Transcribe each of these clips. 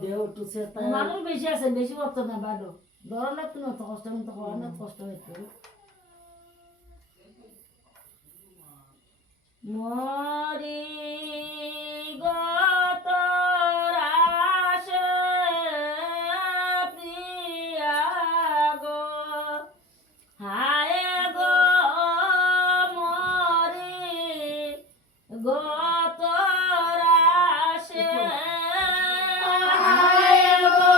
দেহ উঠছে তাই মানুষ বেশি আছে, বেশি করতো না বাড়ো ধরলে তুমি অত কষ্ট কিন্তু অনেক কষ্ট হইতো মরি গত রাশে প্রিয়া গো হায় গো মরি গত রাশে হায় গো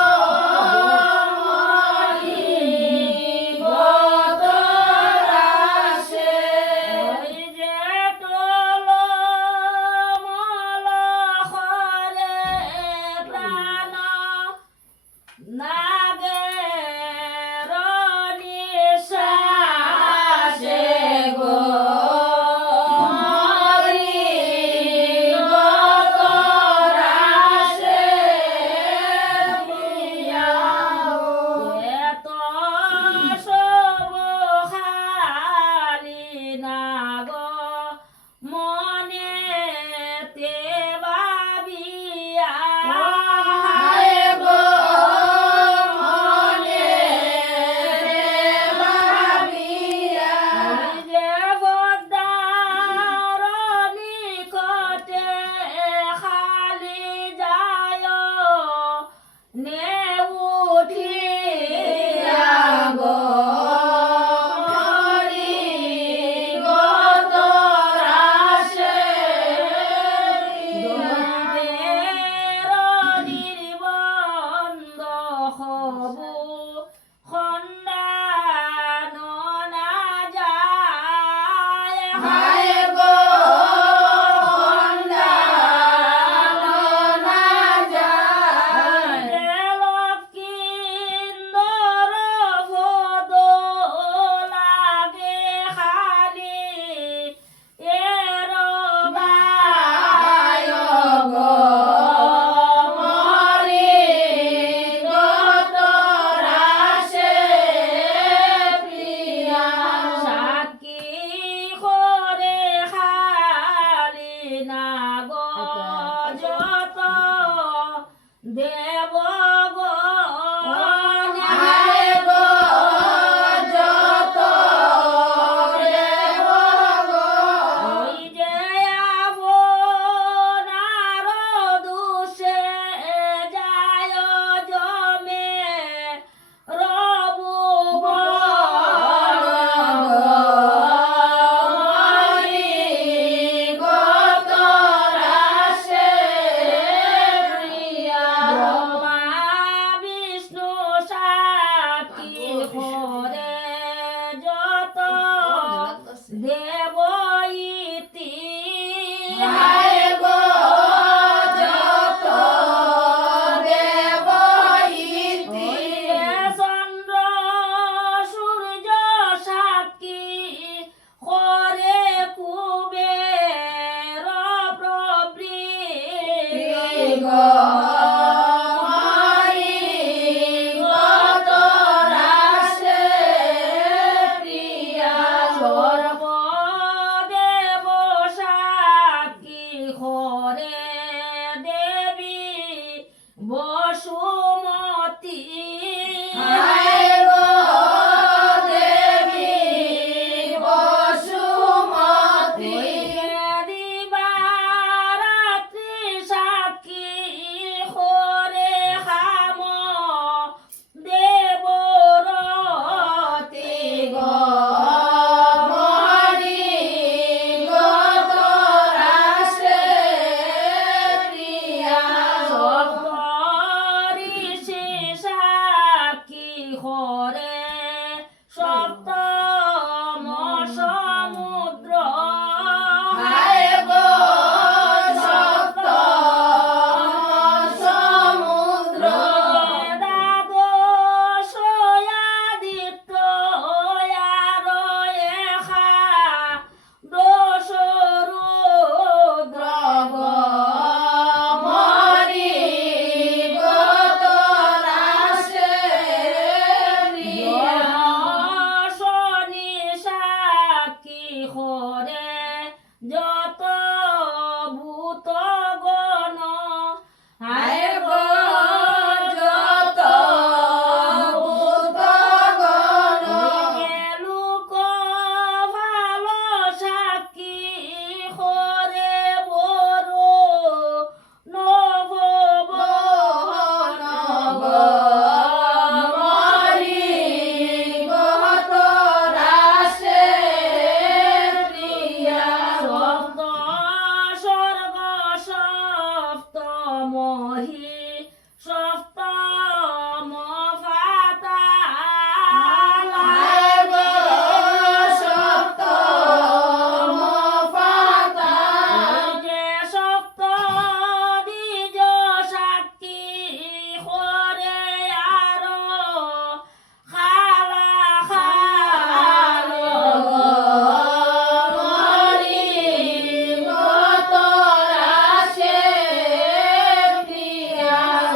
মরি গত রাশে ওই যে টোলো মল হরে প্রাণ নাগের নিঃশ্বাসে গো মরি গত রাশে প্রিয়া এত সব খালি না গো মনেতে ভাবিয়া হায় গো মনেতে ভাবিয়া ওই যে পদ্মার নিকটে খালি যায় নে উঠিয়া গো মরি গত রাশে দৈবের নির্বন্ধ হবু খণ্ডানো না যায় হায় গো খণ্ডানো না যায় লক্ষ্মীন্দর পদ লাগে খালি এর বায় গো মরি গত রাশে প্রিয়া সাক্ষী করে খালি না গো যত দেব গো হায় গো যত দেব গো ওই যে আপনার দুষে যায় জমে রবু মরি গত রাশে প্রিয়া ব্রহ্মা বিষ্ণু সাক্ষী করে যত দেব ইতি হায় গো যত দেব ইতি চন্দ্র সূর্য সাক্ষী করে কুবের প্রবৃত্তি গো মরি গত রাশে প্রিয়া সর্বদেব সাক্ষী করে দেবী বসুমতী হায় গো দেবী বসুমতী দিবারাত্রি সাক্ষী করে খাম দেবরতি গো মরি গত রাশে প্রিয়া সপ্ত ঋষি সপ্তম ফাতা যে সপ্ত দ্বিজ সাক্ষী করে আরো খালা খালো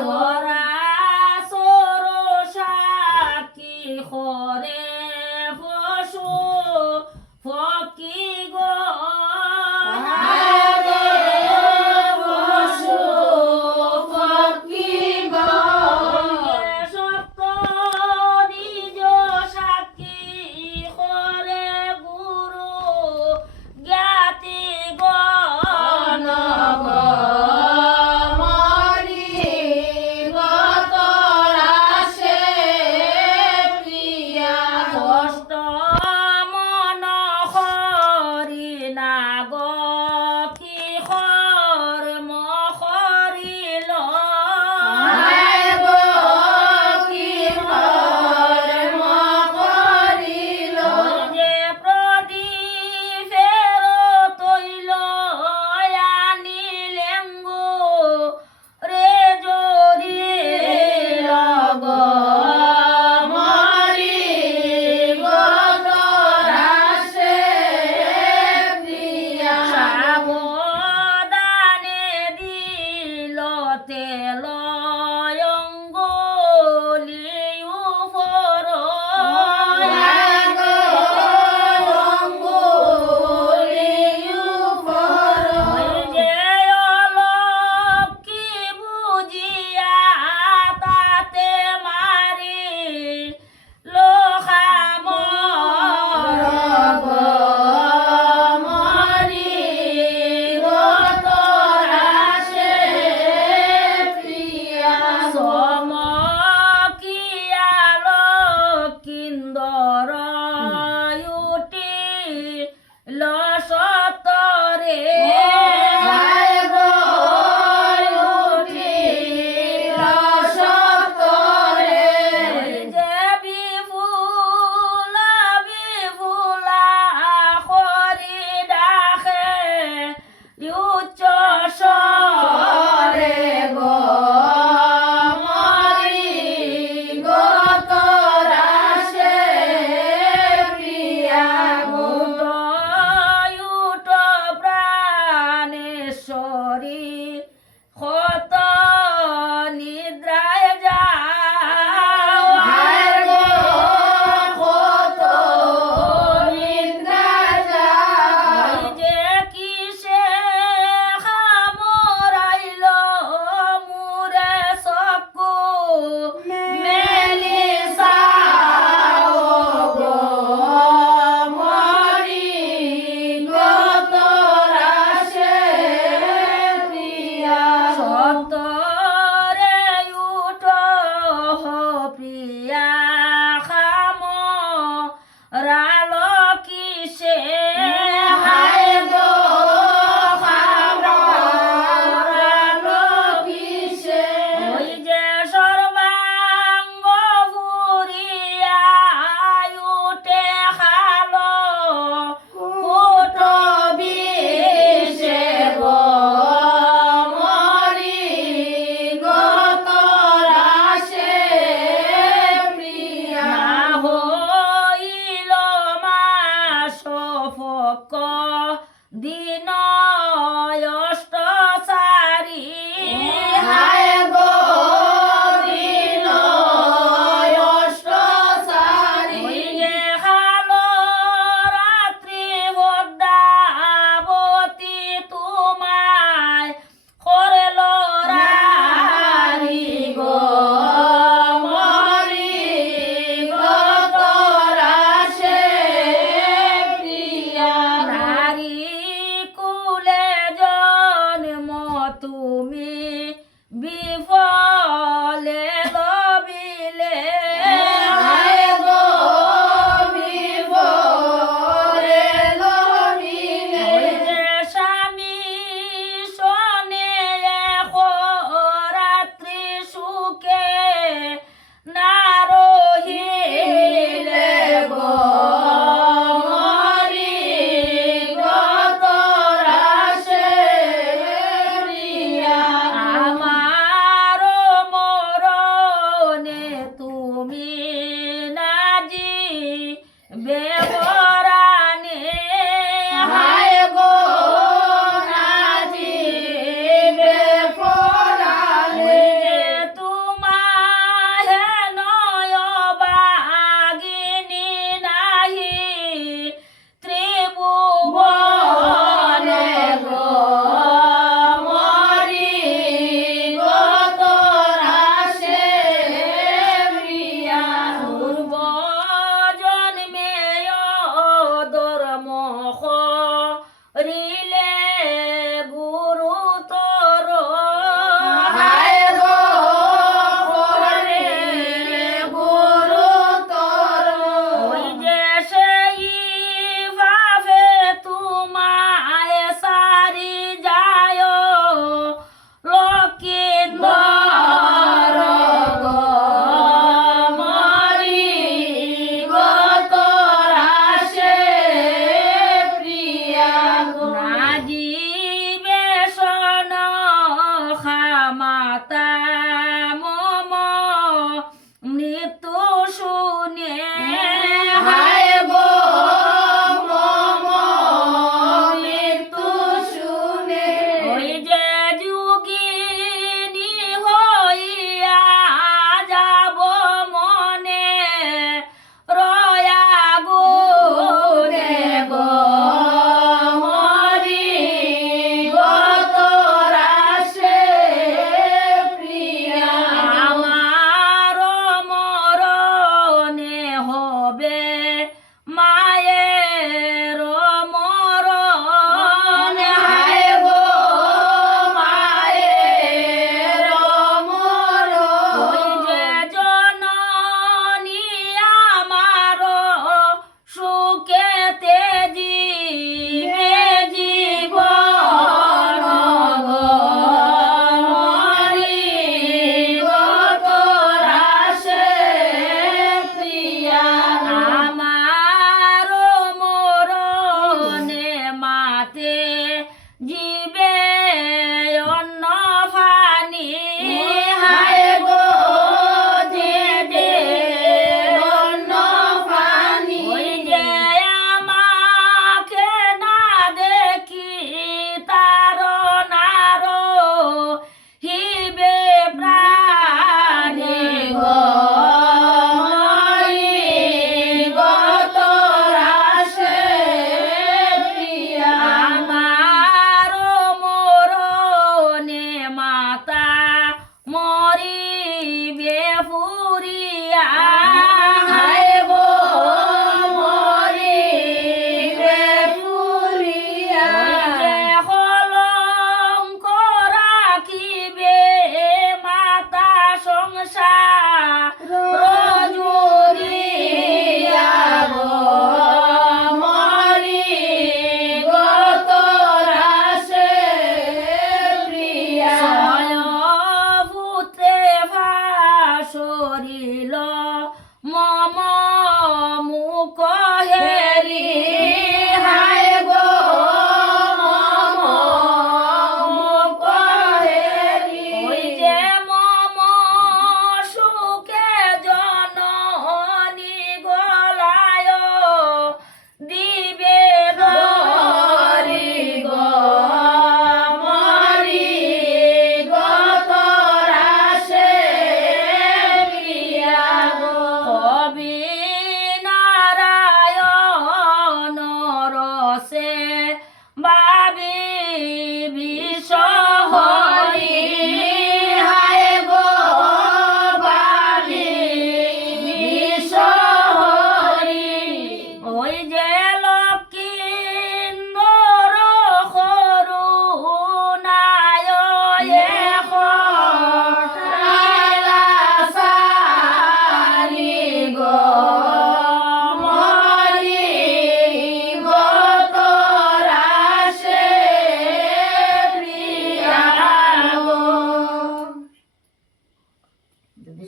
ওরা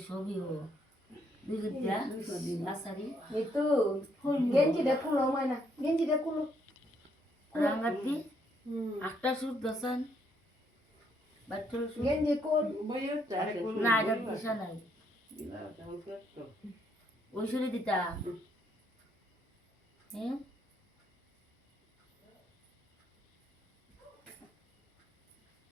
সবই ও দুই গিয়া আসারি মিতু গেঞ্জিটা খুলো ময়না গেঞ্জিটা খুলো রাঙ্গাতি আটটা সুর দশান বাচ্চার সুর গেঞ্জি কোল না এটা দিশা নাই ওই সুরে দিতা হ্যাঁ